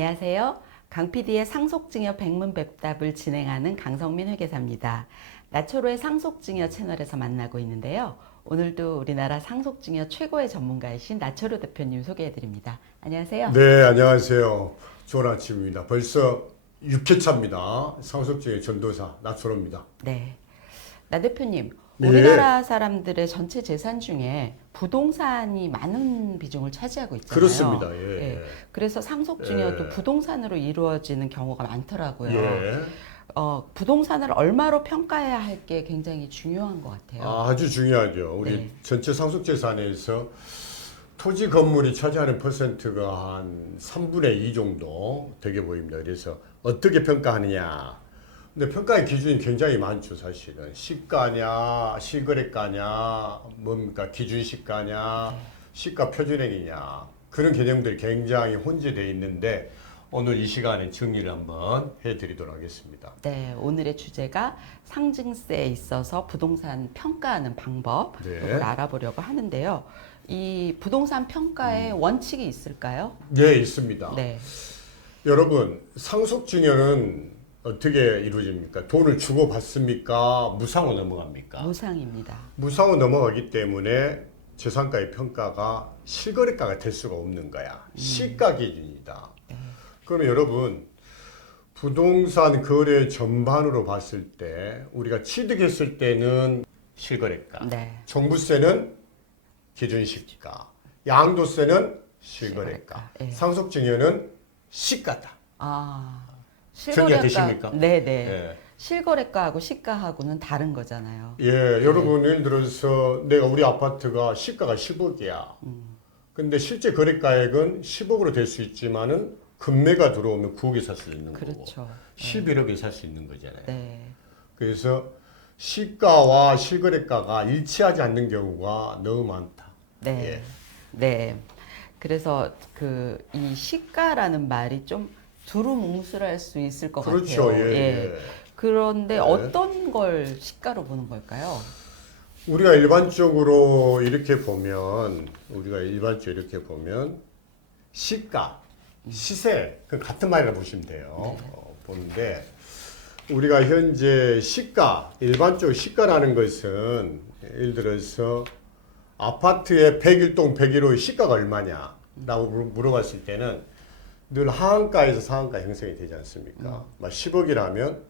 안녕하세요. 강 PD의 상속증여 백문백답을 진행하는 강성민 회계사입니다. 나초로의 상속증여 채널에서 만나고 있는데요. 오늘도 우리나라 상속증여 최고의 전문가이신 나초로 대표님 소개해드립니다. 안녕하세요. 네, 안녕하세요. 좋은 아침입니다. 벌써 6회차입니다. 상속증여 전도사 나초로입니다. 네. 나 대표님, 네. 우리나라 사람들의 전체 재산 중에 부동산이 많은 비중을 차지하고 있잖아요. 그렇습니다. 예. 예. 그래서 상속증여도 예. 부동산으로 이루어지는 경우가 많더라고요. 예. 부동산을 얼마로 평가해야 할 게 굉장히 중요한 것 같아요. 아주 중요하죠. 우리 네. 전체 상속재산에서 토지 건물이 차지하는 퍼센트가 한 3분의 2 정도 되게 보입니다. 그래서 어떻게 평가하느냐. 근데 평가의 기준이 굉장히 많죠, 사실은. 시가냐, 실거래가냐, 뭡니까, 기준시가냐, 시가 표준액이냐. 그런 개념들이 굉장히 혼재되어 있는데 오늘 이 시간에 정리를 한번 해드리도록 하겠습니다. 네, 오늘의 주제가 상징세에 있어서 부동산 평가하는 방법, 네. 이걸 알아보려고 하는데요. 이 부동산 평가에 원칙이 있을까요? 네, 있습니다. 네, 여러분, 상속증여는 어떻게 이루어집니까? 돈을 주고 받습니까? 무상으로 넘어갑니까? 무상입니다. 무상으로 넘어가기 때문에 재산가의 평가가 실거래가가 될 수가 없는 거야. 시가 기준이다. 그러면 여러분, 부동산 거래 전반으로 봤을 때 우리가 취득했을 때는 실거래가, 네. 종부세는 기준시가, 양도세는 실거래가, 예. 상속증여는 시가다. 아, 정리가 되십니까? 네, 네. 예. 실거래가하고 시가하고는 다른 거잖아요. 예, 여러분 예를 들어서 내가 우리 아파트가 시가가 10억이야. 근데 실제 거래가액은 10억으로 될 수 있지만은 금매가 들어오면 9억에 살 수 있는 거고 그렇죠. 11억에 살 수 있는 거잖아요. 네. 그래서 시가와 실거래가가 일치하지 않는 경우가 너무 많다. 네. 예. 네. 그래서 이 시가라는 말이 좀 두루뭉술할 수 있을 것 그렇죠. 같아요. 예, 예. 그런데 예. 어떤 걸 시가로 보는 걸까요? 우리가 일반적으로 이렇게 보면 시가, 시세 그 같은 말이라 보시면 돼요. 보는데 우리가 현재 시가, 일반적으로 시가라는 것은 예를 들어서 아파트의 101동 101호의 시가가 얼마냐라고 물어봤을 때는 늘 하한가에서 상한가 형성이 되지 않습니까? 10억이라면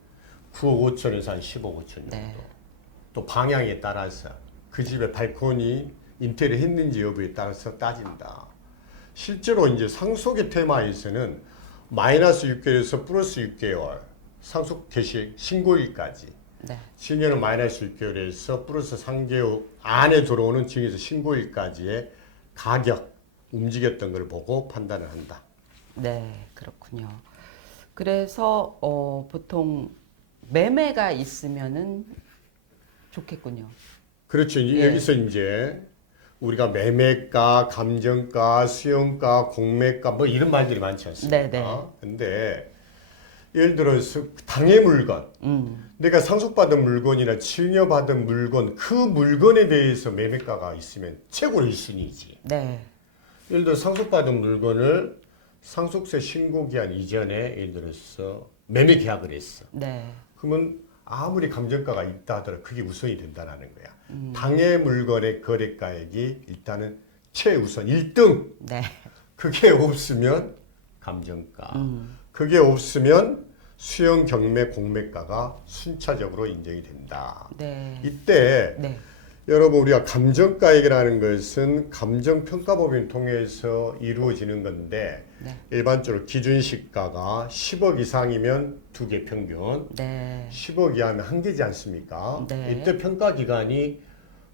9억 5천에서 한 10억 5천 정도. 네. 또 방향에 따라서 그 집의 발코니 인테리어 했는지 여부에 따라서 따진다. 실제로 이제 상속의 테마에서는 마이너스 6개월에서 플러스 6개월 상속 개시 신고일까지 네. 증여는 마이너스 6개월에서 플러스 3개월 안에 들어오는 증여에서 신고일까지의 가격 움직였던 걸 보고 판단을 한다. 네, 그렇군요. 그래서 보통 매매가 있으면은 좋겠군요. 그렇죠. 예. 여기서 이제 우리가 매매가, 감정가, 수용가, 공매가 뭐 이런 말들이 많지 않습니까? 네네. 근데 예를 들어서 당의 물건, 내가 상속받은 물건이나 증여받은 물건, 그 물건에 대해서 매매가가 있으면 최고 1순위지. 네. 예를 들어 상속받은 물건을 상속세 신고기한 이전에 예를 들어서 매매 계약을 했어. 네. 그러면 아무리 감정가가 있다 하더라도 그게 우선이 된다는 거야. 당의 물건의 거래가액이 일단은 최우선 1등. 네. 그게 없으면 감정가. 그게 없으면 수용 경매 공매가가 순차적으로 인정이 된다. 네. 이때 네. 여러분 우리가 감정가액이라는 것은 감정평가법인 통해서 이루어지는 건데 네. 일반적으로 기준시가가 10억 이상이면 2개 평균, 네. 10억 이하면 1개지 않습니까? 네. 이때 평가기관이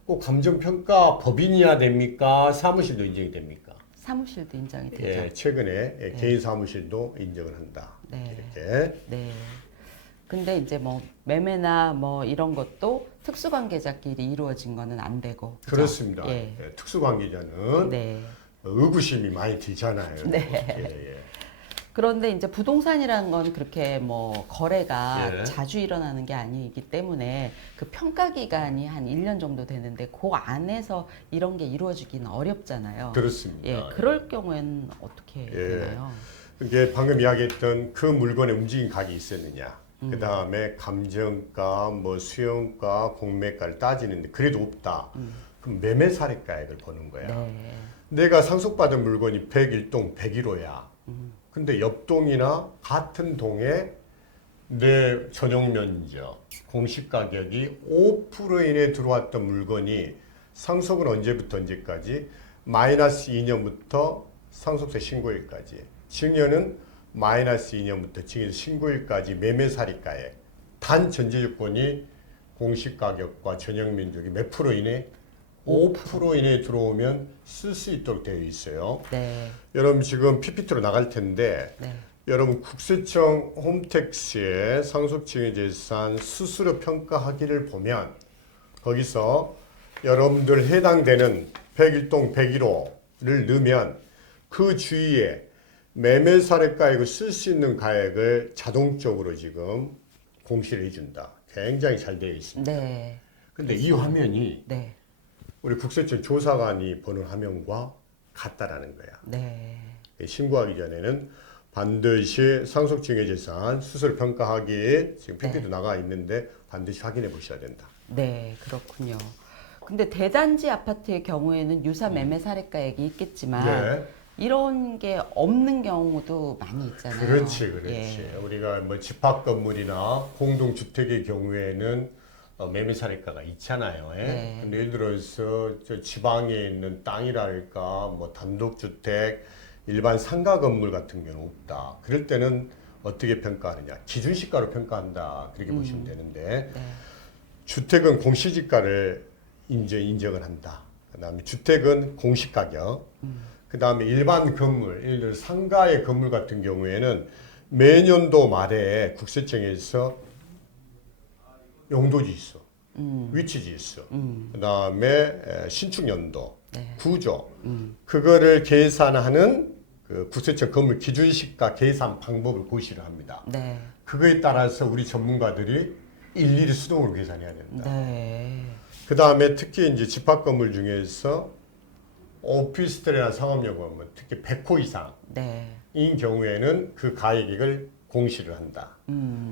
꼭 감정평가법인이어야 됩니까? 사무실도 인정이 됩니까? 사무실도 인정이 되죠. 예, 최근에 개인 사무실도 인정을 한다. 네. 이렇게. 네. 근데 이제 뭐 매매나 뭐 이런 것도 특수관계자끼리 이루어진 거는 안 되고. 그죠? 그렇습니다. 예. 예, 특수관계자는 네. 의구심이 많이 들잖아요. 네. 예, 예. 그런데 이제 부동산이라는 건 그렇게 뭐 거래가 예. 자주 일어나는 게 아니기 때문에 그 평가 기간이 한 1년 정도 되는데 그 안에서 이런 게 이루어지기는 어렵잖아요. 그렇습니다. 예, 그럴 경우에는 어떻게 예. 되나요? 이게 방금 이야기했던 그 물건의 움직임 가격이 있었느냐. 그 다음에 감정가, 뭐 수용가, 공매가를 따지는데 그래도 없다. 그럼 매매 사례가액을 보는 거야. 네. 내가 상속받은 물건이 101동 101호야. 근데 옆동이나 같은 동에 내 전용 면적, 공시 가격이 5% 이내에 들어왔던 물건이 상속은 언제부터 언제까지? 마이너스 2년부터 상속세 신고일까지. 증여는 마이너스 2년부터 증여 신고일까지 매매 사례가액. 단 전제 조건이 공시 가격과 전용 면적이 몇 프로 이내? 5% 이내에 들어오면 쓸 수 있도록 되어 있어요. 네. 여러분 지금 PPT로 나갈 텐데 네. 여러분 국세청 홈택스의 상속증여재산 수수료 평가하기를 보면 거기서 여러분들 해당되는 101동 101호를 넣으면 그 주위에 매매 사례가액을 쓸 수 있는 가액을 자동적으로 지금 공시를 해준다. 굉장히 잘 되어 있습니다. 네. 근데 이 화면이 네. 우리 국세청 조사관이 보는 화면과 같다라는 거야. 네. 신고하기 전에는 반드시 상속증여재산 수수료 평가하기 지금 PPT도 나가 있는데 반드시 확인해 보셔야 된다. 네, 그렇군요. 근데 대단지 아파트의 경우에는 유사 매매 사례가액이 있겠지만 네. 이런 게 없는 경우도 많이 있잖아요. 그렇지. 예. 우리가 뭐 집합 건물이나 공동주택의 경우에는 매매 사례가가 있잖아요. 예? 네. 근데 예를 들어서 저 지방에 있는 땅이랄까, 뭐 단독주택, 일반 상가 건물 같은 경우는 없다. 그럴 때는 어떻게 평가하느냐? 기준시가로 평가한다. 그렇게 보시면 되는데 네. 주택은 공시지가를 인정을 한다. 그다음에 주택은 공시가격. 그다음에 일반 건물, 예를 들어 상가의 건물 같은 경우에는 매년도 말에 국세청에서 용도지 있어. 위치지 있어. 그다음에 신축 연도, 네. 구조. 그거를 계산하는 그 국세청 건물 기준시가 계산 방법을 고시를 합니다. 네. 그거에 따라서 우리 전문가들이 일일이 수동으로 계산해야 된다. 네. 그다음에 특히 이제 집합 건물 중에서 오피스텔이나 상업용 건물, 특히 100호 이상인 네. 경우에는 그 가액을 공시를 한다.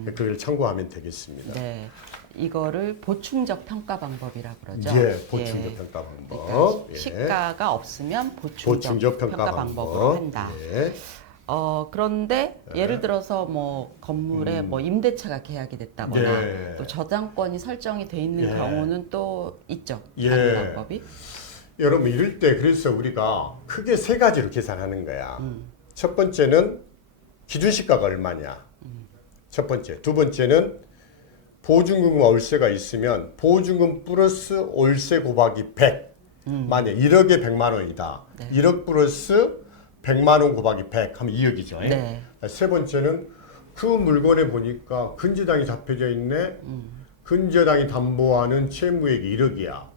그걸 참고하면 되겠습니다. 네. 이거를 보충적 평가 방법이라고 그러죠. 예, 보충적 평가 방법. 그러니까 예. 시가가 없으면 보충적, 보충적 평가 방법으로 한다. 예. 그런데 예를 들어서 뭐 건물에 뭐 임대차가 계약이 됐다거나 예. 또 저당권이 설정이 돼 있는 예. 경우는 또 있죠. 예. 다른 방법이. 여러분 이럴 때 그래서 우리가 크게 세 가지로 계산하는 거야. 첫 번째는 기준시가가 얼마냐. 첫 번째. 두 번째는 보증금과 월세가 있으면 보증금 플러스 월세 곱하기 100. 만약 1억에 100만 원이다. 네. 1억 플러스 100만 원 곱하기 100 하면 2억이죠. 네. 세 번째는 그 물건에 보니까 근저당이 잡혀져 있네. 근저당이 담보하는 채무액이 1억이야.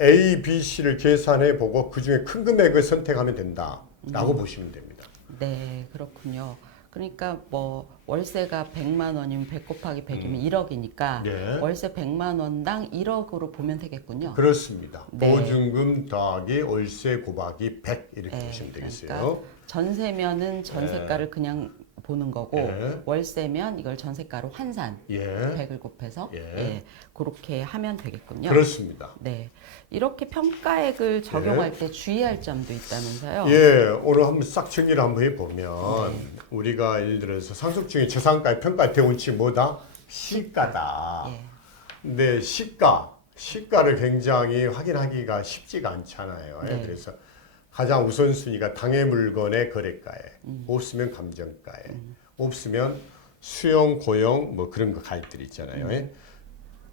A, B, C를 계산해 보고 그 중에 큰 금액을 선택하면 된다라고 보시면 됩니다. 네, 그렇군요. 그러니까 뭐 월세가 100만 원이면 100 곱하기 100이면 1억이니까 네. 월세 100만 원당 1억으로 보면 되겠군요. 그렇습니다. 네. 보증금 더하기 월세 곱하기 100 이렇게 네, 보시면 되겠어요. 그러니까 전세면은 전세가를 그냥 보는 거고 예. 월세면 이걸 전세가로 환산 예. 100을 곱해서 예. 그렇게 하면 되겠군요. 그렇습니다. 네, 이렇게 평가액을 적용할 때 주의할 점도 있다면서요. 예, 오늘 한번 싹 정리를 한번 해보면 우리가 예를 들어서 상속증의 재산가의 평가의 대원칙이 뭐다? 시가다. 예. 근데 시가를 굉장히 확인하기가 쉽지가 않잖아요. 네. 그래서 가장 우선순위가 당해 물건의 거래가액, 없으면 감정가액, 없으면 수용, 고용 뭐 그런 거 가액들이 있잖아요.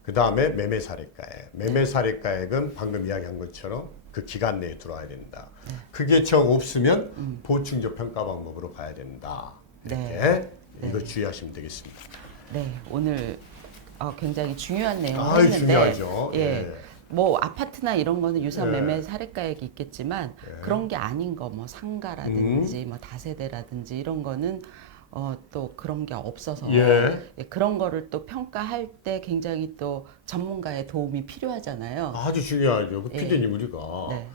그 다음에 매매 사례가액. 매매 사례가액은 방금 이야기한 것처럼 그 기간 내에 들어와야 된다. 그게 정 없으면 보충적 평가 방법으로 가야 된다. 이렇게 네. 이거 주의하시면 되겠습니다. 네, 오늘 굉장히 중요한 내용을 아유, 했는데 중요하죠. 예. 예. 뭐 아파트나 이런 거는 유사 예. 매매 사례가액이 있겠지만 그런 게 아닌 거 뭐 상가라든지 뭐 다세대라든지 이런 거는 또 그런 게 없어서 예. 그런 거를 또 평가할 때 굉장히 또 전문가의 도움이 필요하잖아요. 아주 중요하죠. 그 예. 피디님 우리가 네.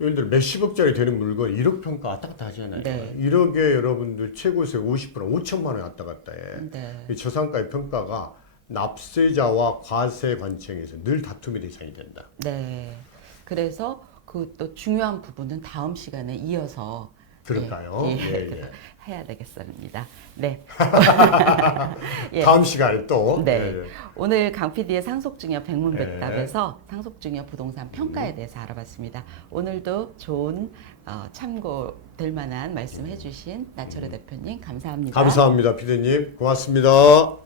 예를 들어 몇십억짜리 되는 물건 1억 평가 왔다 갔다 하잖아요. 네. 1억에 여러분들 최고세 50% 5천만 원 왔다 갔다 해. 네. 이 저상가의 평가가 납세자와 과세 관청에서 늘 다툼의 대상이 된다. 네. 그래서 그 또 중요한 부분은 다음 시간에 이어서 들을까요? 예. 해야 되겠습니다. 네. 예. 다음 시간에 또. 네. 예. 오늘 강 PD의 상속증여 네. 백문백답에서 상속증여 부동산 평가에 대해서 알아봤습니다. 오늘도 좋은 참고될 만한 말씀 해주신 나철호 대표님 감사합니다. 감사합니다, 피디님. 고맙습니다.